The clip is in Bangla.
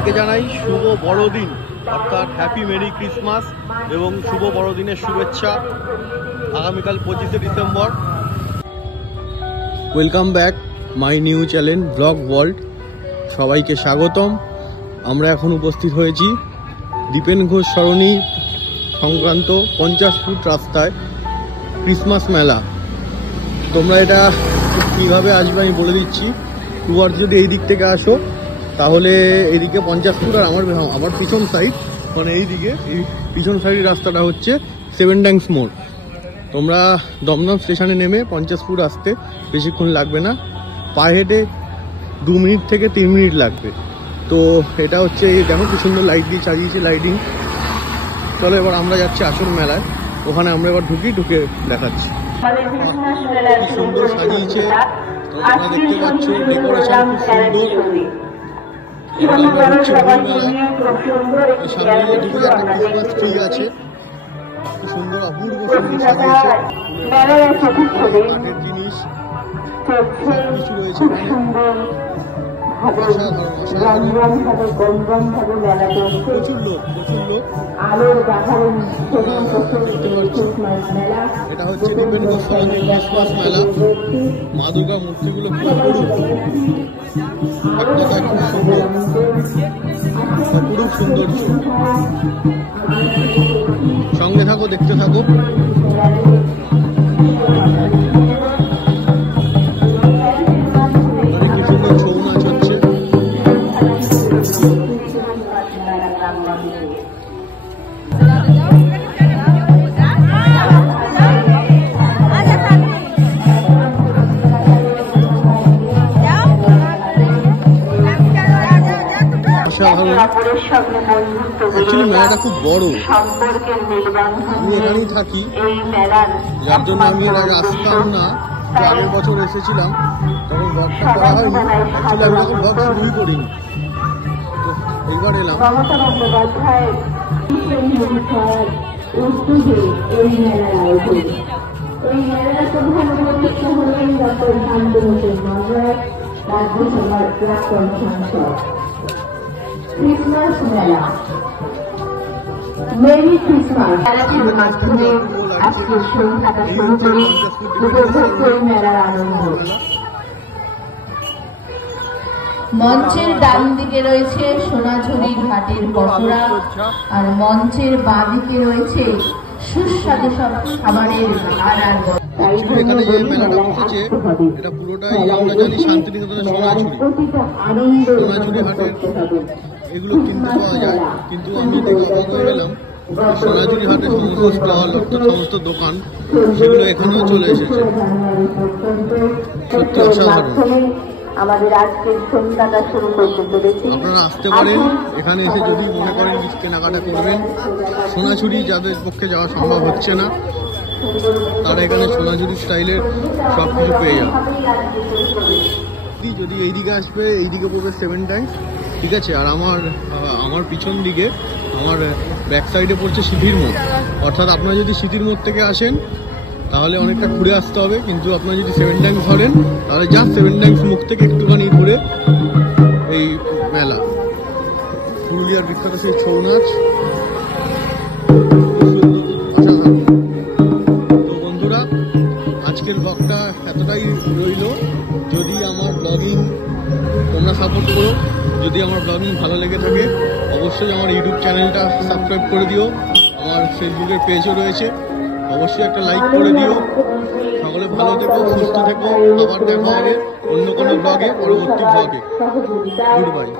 সবাইকে জানাই শুভ বড়দিন অর্থাৎ হ্যাপি মেরি ক্রিসমাস এবং শুভ বড়দিনের শুভেচ্ছা। আগামীকাল 25শে ডিসেম্বর। Welcome back my new channel blog world. সবাইকে স্বাগতম। আমরা এখন উপস্থিত হয়েছি দীপেন ঘোষ সরণি সংক্রান্ত 50 ফুট রাস্তায় ক্রিসমাস মেলা। তোমরা এটা কীভাবে আসবে আমি বলে দিচ্ছি। টুয়ার্স যদি এই দিক থেকে আসো তাহলে এইদিকে 50 ফুট, আর আমার পিছন সাইড মানে এইদিকে এই পিছন সাইডের রাস্তাটা হচ্ছে 7 ট্যাঙ্কস মোড়। তোমরা দমদম স্টেশনে নেমে 50 ফুট আসতে বেশিক্ষণ লাগবে না, পায়ে হেঁটে 2 মিনিট থেকে 3 মিনিট লাগবে। তো এটা হচ্ছে দেখো কি সুন্দর লাইট দিয়ে সাজিয়েছে, লাইটিং। চলো এবার আমরা যাচ্ছি আসল মেলায়, ওখানে আমরা এবার ঢুকে দেখাচ্ছি। কি সুন্দর সাজিয়েছে, তোমরা দেখতে পাচ্ছ ডেকোরেশন খুব সুন্দর। সামনে ঢুকে একটা ক্রিসমাস ট্রি আছে, খুব সুন্দর অপূর্ব সুন্দর সাজিয়েছে। কাঠের জিনিস সবকিছু রয়েছে প্রচুর লোক। এটা হচ্ছে দীপেন ঘোষ সরণি ক্রিসমাস মেলা। মা দুর্গা মূর্তিগুলো খুব অপরূপ সৌন্দর্য। সঙ্গে থাকো, দেখতে থাকো। কি সুন্দর ছৌ নাচ হচ্ছে। মেলাটা খুব বড়, আমি এখানেই থাকি, যার জন্য আমি এর আগে আসতাম না। তো আগের বছর এসেছিলাম, তখন ব্লগটা করা হয়নি। অ্যাকচুয়ালি আমি তখন ব্লগ শুরুই করিনি, তো এইবার এলাম। ক্রিসমাস মেলা, মেরি ক্রিসমাস খেলাধুলার মাধ্যমে আজকে শুরু থাকা শুরু করে উপভোগ করে মেলার আনন্দ। মঞ্চের ডান দিকে রয়েছে সোনাঝুরি ঘাটের পকোড়া, আর মঞ্চের বাঁ দিকে রয়েছে সুস্বাদু সব খাবারের ভার। এখানে যে মেলাটা বসেছে এটা পুরোটাই আমরা জানি শান্তিনিকেতনের সোনাঝুরি হাটের এগুলো কিনতে পাওয়া যায়। কিন্তু আমি দেখে অবাক হয়ে গেলাম, সোনাঝুরি হাটের সমস্ত স্টল অর্থাৎ সমস্ত দোকান সেগুলো এখানেও চলে এসেছে। সত্যি অসাধারণ। আপনারা আসতে পারেন এখানে এসে, যদি মনে করেন কিছু কেনাকাটা করবেন। সোনাঝুরি যাদের পক্ষে যাওয়া সম্ভব হচ্ছে না, তারা এখানে সোনাঝুরি স্টাইলের সব কিছু পেয়ে যাবে। যদি এইদিকে আসবে, এইদিকে পড়বে 7 ট্যাঙ্কস, ঠিক আছে। আর আমার পিছন দিকে, আমার ব্যাক সাইডে পড়ছে সিটির মোড়। অর্থাৎ আপনারা যদি সিটির মোড় থেকে আসেন তাহলে অনেকটা ঘুরে আসতে হবে, কিন্তু আপনারা যদি 7 ট্যাঙ্কস ধরেন তাহলে জাস্ট 7 ট্যাঙ্কস মুখ থেকে একটুখানি ঘুরে এই মেলা। পুরুলিয়ার বিখ্যাত সেই ছৌ নাচ। তো বন্ধুরা, আজকের ব্লগটা এতটাই রইল। যদি আমার ব্লগিং তোমরা সাপোর্ট করো, যদি আমার ব্লগিং ভালো লেগে থাকে অবশ্যই আমার ইউটিউব চ্যানেলটা সাবস্ক্রাইব করে দিও। আমার ফেসবুকের পেজও রয়েছে, অবশ্যই একটা লাইক করে দিও। সকলে ভালো থেকো, সুস্থ থেকো। আবার দেখা হবে অন্য কোনো ব্লগে, পরবর্তী ব্লগে। Good bye.